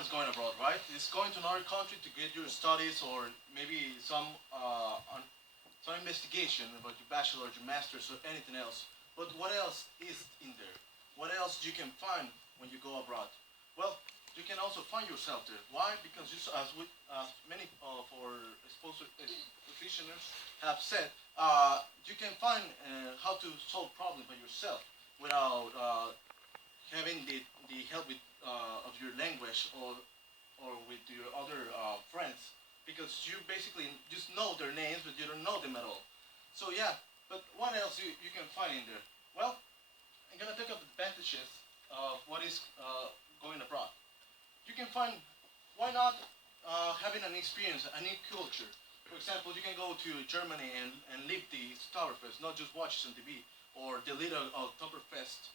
what is going abroad, right? It's going to another country to get your studies or maybe some investigation about your bachelor, your master's, or anything else. But what else is in there? What else you can find when you go abroad? Well, you can also find yourself there. Why? Because as many of our practitioners have said, you can find how to solve problems by yourself without having the help of your language or with your other friends because you basically just know their names but you don't know them at all. So yeah, but what else you can find in there? Well, I'm gonna take up the advantages of what is going abroad. You can find why not having an experience, a new culture. For example, you can go to Germany and live the Oktoberfest, not just watch it on TV, or the little Oktoberfest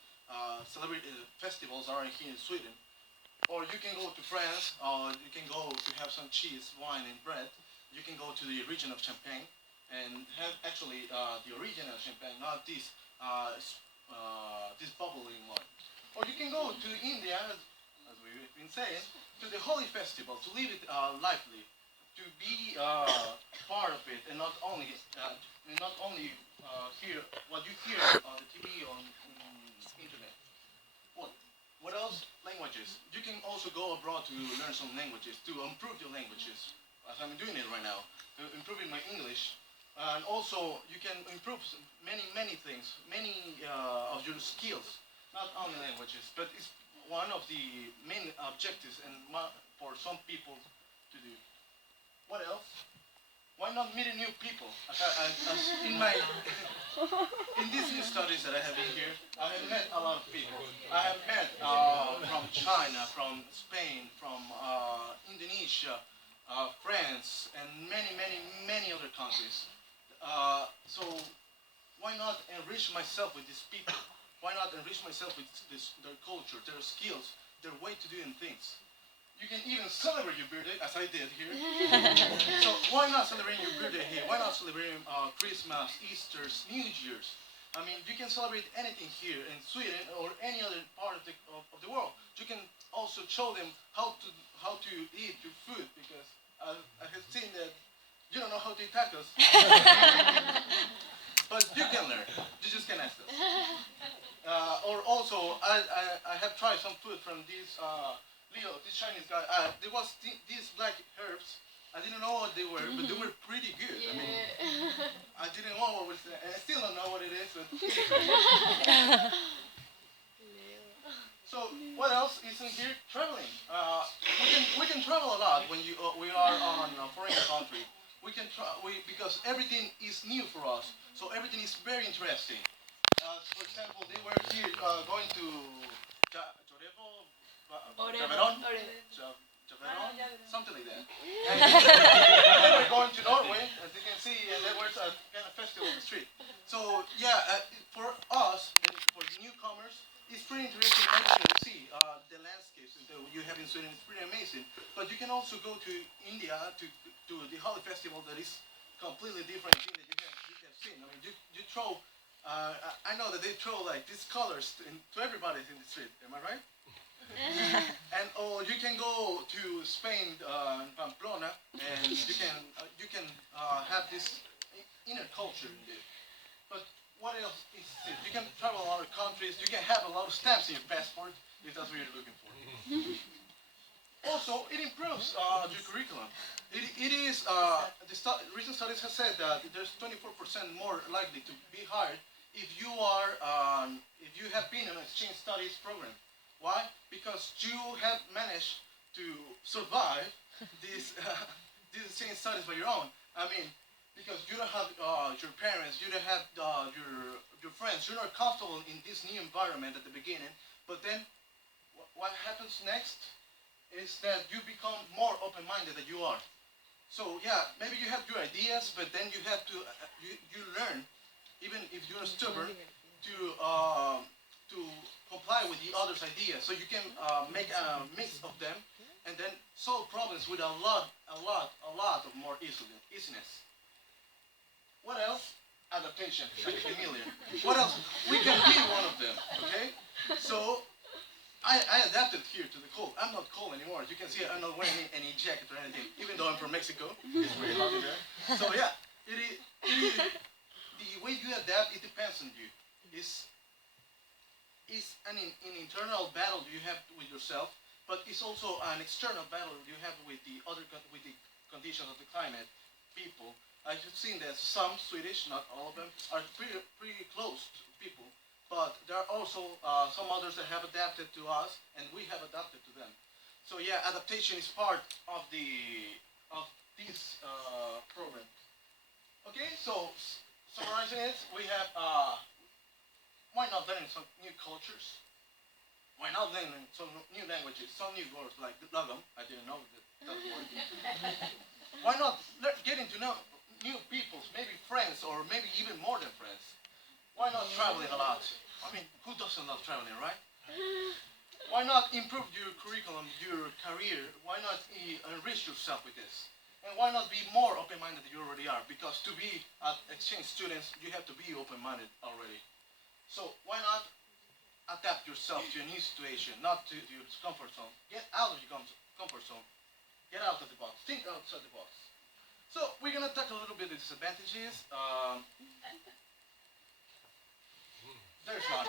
celebrity festivals are here in Sweden. Or you can go to France, or you can go to have some cheese, wine, and bread. You can go to the region of Champagne and have actually the original Champagne, not this bubbling one. Or you can go to India, as we've been saying, to the Holy Festival, to live it lively, to be part of it, and not only hear what you hear on the TV on internet. What? What else? Languages. You can also go abroad to learn some languages, to improve your languages, as I'm doing it right now, to improving my English. And also, you can improve many things, many of your skills, not only languages, but it's one of the main objectives and for some people to do. What else? Why not meeting new people? As in my in these new studies that I have in here, I have met a lot of people. I have met from China, from Spain, from Indonesia, France, and many other countries. So why not enrich myself with these people? Why not enrich myself with their culture, their skills, their way to doing things? You can even celebrate your birthday, as I did here. So why not celebrate your birthday here? Why not celebrate Christmas, Easter's, New Year's? I mean, you can celebrate anything here in Sweden or any other part of the world. You can also show them how to eat your food because I have seen that you don't know how to eat tacos, but you can learn. You just can ask us. Or also, I have tried some food from Leo, this Chinese guy. There was these black herbs. I didn't know what they were, but they were pretty good. I mean, I didn't know what was, and I still don't know what it is. But so, what else is in here? Traveling. We can travel a lot when we are on a foreign country. Because everything is new for us, so everything is very interesting. For example, they were here going to Chorevo, Chaveron, something like that. And they were going to Norway, as you can see, and there was a kind of festival on the street. So yeah, for us, and for newcomers, it's pretty interesting actually to see the landscapes that you have in Sweden. It's pretty amazing. But you can also go to India to the Holi festival that is completely different thing that you have seen. I mean, you throw. I know that they throw like these colors to everybody in the street. Am I right? And or you can go to Spain, in Pamplona, and you can have this inner culture in there. But what else is it? You can travel a lot of countries. You can have a lot of stamps in your passport if that's what you're looking for. Also, it improves your curriculum. It is recent studies have said that there's 24% more likely to be hired if you have been in an exchange studies program. Why? Because you have managed to survive these these exchange studies by your own. I mean, because you don't have your parents, you don't have your friends, you're not comfortable in this new environment at the beginning. But then, what happens next is that you become more open-minded than you are. So yeah, maybe you have your ideas, but then you have to you learn, even if you're stubborn, to comply with the other's ideas. So you can make a mix of them, and then solve problems with a lot of more easiness. What else? Adaptation, like familiar. What else? We can be one of them. Okay. So I adapted here to the cold. I'm not cold anymore. As you can see, I'm not wearing any jacket or anything, even though I'm from Mexico. It's really hot in there. So yeah, the way you adapt, it depends on you. It's, it's an internal battle you have with yourself, but it's also an external battle you have with the with the conditions of the climate, people. I've seen that some Swedish, not all of them, are pretty close to people, but there are also some others that have adapted to us, and we have adapted to them. So yeah, adaptation is part of this program. Okay, so summarizing it, we have why not learning some new cultures? Why not learning some new languages, some new words like lagom? I didn't know that word. Why not getting to know new people, maybe friends, or maybe even more than friends? Why not traveling a lot? I mean, who doesn't love traveling, right? Why not improve your curriculum, your career? Why not enrich yourself with this? And why not be more open-minded than you already are? Because to be exchange students, you have to be open-minded already. So why not adapt yourself to a new situation, not to your comfort zone? Get out of your comfort zone. Get out of the box. Think outside the box. So we're gonna talk a little bit of disadvantages. There's none.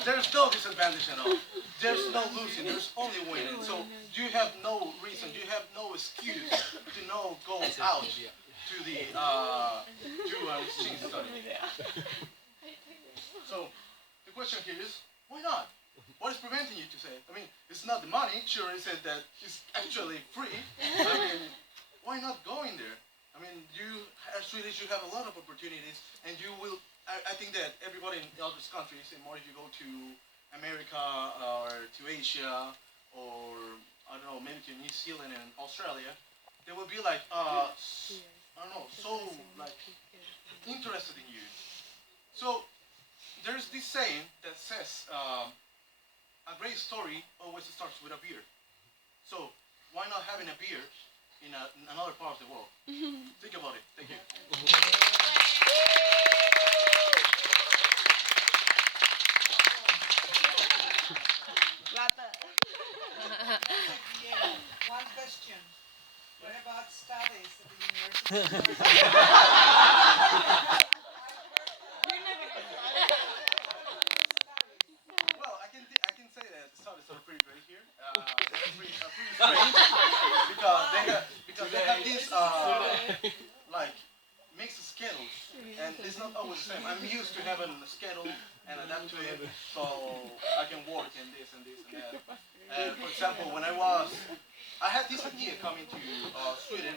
There's no disadvantage at all. There's no losing. There's only winning. So you have no reason. You have no excuse to no go out to the to an exchange study. So the question here is, why not? What is preventing you to say it? I mean, it's not the money. Sure, it said that it's actually free. I mean, why not go in there? I mean, you as Swedish, you have a lot of opportunities, and you will. I think that everybody in all these countries, and more if you go to America or to Asia or I don't know, maybe to New Zealand and Australia, they will be like, I don't know, so like interested in you. So there's this saying that says a great story always starts with a beer. So why not having a beer in another part of the world? Think about it. Thank you. Yeah. One question. What about studies at the university? I Well, I can say that the studies are pretty great here. They're pretty strange because they have these like mixed schedules, and it's not always the same. I'm used to having a schedule and adapt to it, so I can work in this and this and that. For example, when I had this idea coming to Sweden,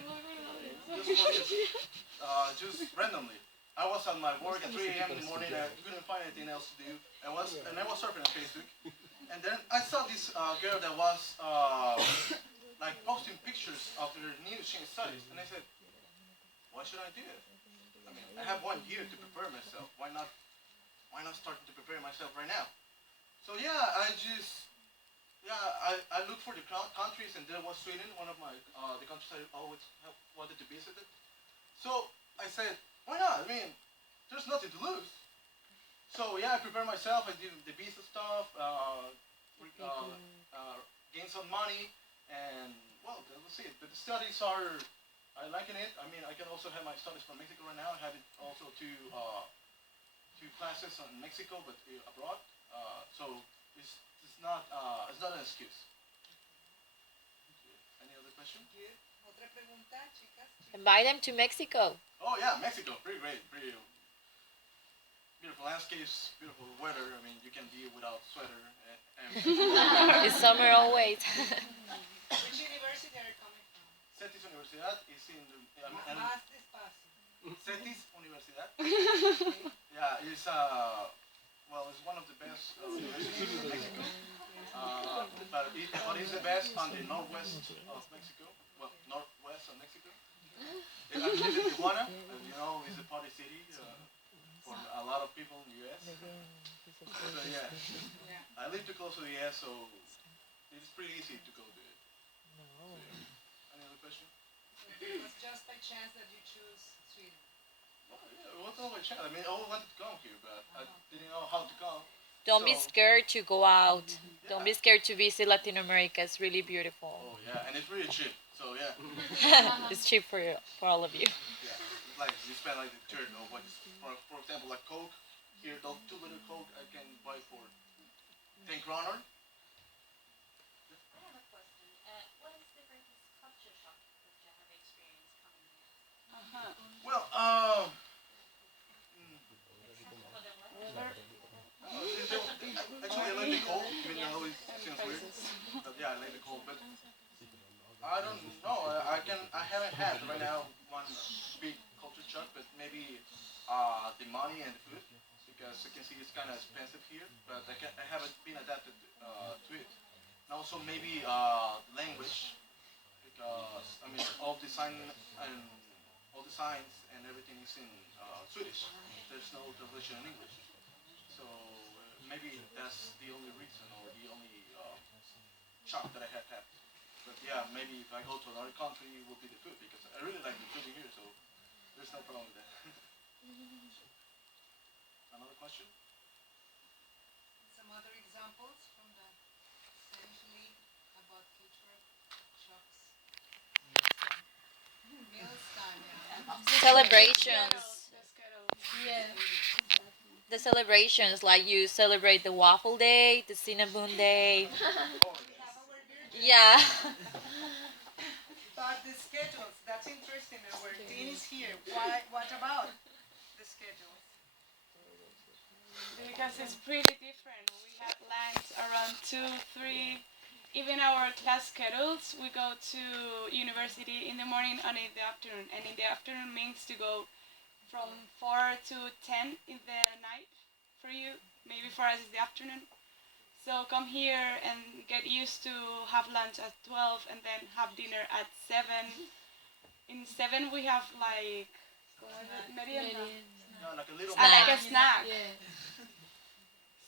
just randomly. I was at my work at 3 a.m. in the morning. I couldn't find anything else to do. I was surfing on Facebook, and then I saw this girl that was like posting pictures of her new exchange studies, and I said, why should I do it? I mean, I have 1 year to prepare myself. Why not start to prepare myself right now? So yeah, I looked for the countries, and there was Sweden, one of my the countries I always have wanted to visit it. So I said, why not? I mean, there's nothing to lose. So yeah, I prepared myself. I did the visa stuff, gained some money, and well, that was it. But the studies are, I liking it. I mean, I can also have my studies from Mexico right now. I have it also two classes in Mexico, but abroad. So it's not an excuse. Any other question? Otra pregunta, chicas. Invite them to Mexico. Oh yeah, Mexico, pretty great, pretty beautiful landscapes, beautiful weather. I mean, you can be without sweater. And It's summer always. Which university are you coming from? Cetis Universidad is in the Más despacio. Cetis Universidad. Yeah, it's well, it's one of the best universities in Mexico. But it's the best on the northwest of Mexico. Well, northwest of Mexico. I live in Tijuana, as you know, it's a party city for a lot of people in the U.S. So yeah, Yeah. I live too close to the U.S., so it's pretty easy to go to it. So, yeah. Any other question? It was just by chance that you choose Sweden. Well, yeah, it was all by chance. I mean, I always wanted to come here, but I didn't know how to come. Don't be So- scared to go out. Don't be Yeah. scared to visit Latin America. It's really beautiful. Oh yeah, and it's really cheap. So yeah, It's cheap for you, for all of you. yeah. It's like you spend like the third of what, for example, like Coke. Here, those 2 liter Coke I can buy for 10 kroner. I have a question. What is the greatest culture shock that you have experienced coming here? Well, actually, I like the cold, even though it seems weird. But yeah, I like the cold. But I don't know. I haven't had right now one big culture shock, but maybe the money and the food, because I can see it's kind of expensive here. But I haven't been adapted to it. And also maybe language, because I mean and all the signs and everything is in Swedish. There's no translation in English. So maybe that's the only reason or the only shock that I have had. But yeah, maybe if I go to another country, it will be the food, because I really like the food in here. So there's no problem with that. Another question? Some other examples from the essentially about cultural shocks. Meals time, yeah. Celebrations. Yeah. The celebrations, like you celebrate the waffle day, the cinnamon day. Oh, Yeah. But the schedules, that's interesting. And where Dean is here, what about the schedules? Because it's pretty different. We have lunch around 2, 3. Even our class schedules, we go to university in the morning and in the afternoon. And in the afternoon means to go from 4 to 10 in the night for you. Maybe for us it's the afternoon. So come here and get used to have lunch at 12 and then have dinner at 7. In 7 we have like merienda. no, like a little. Like a snack. Yeah.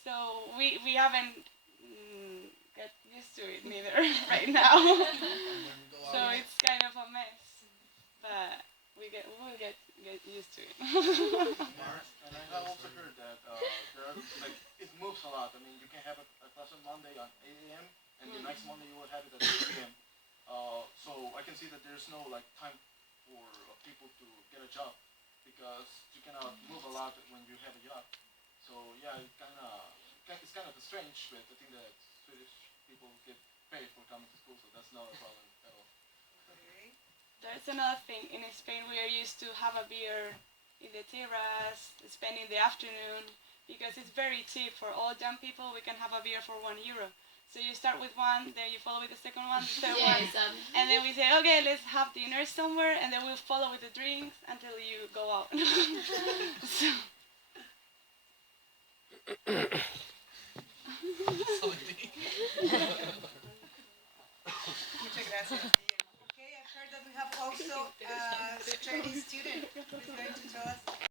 So we haven't get used to it neither right now. So it's kind of a mess, but we'll get used to it. And I have also heard that there are, like, it moves a lot. I mean, you can have a class on Monday on 8 a.m. and the next Monday you will have it at 8 p.m. So I can see that there's no like time for people to get a job, because you cannot move a lot when you have a job. So yeah, it's kind of strange, but I think that Swedish people get paid for coming to school, so that's not a problem at all. Okay. There's another thing. In Spain, we are used to have a beer in the terrace, spending the afternoon, because it's very cheap for all young people. We can have a beer for €1. So you start with one, then you follow with the second one, the third one, and then we say, okay, let's have dinner somewhere, and then we'll follow with the drinks until you go out. So, So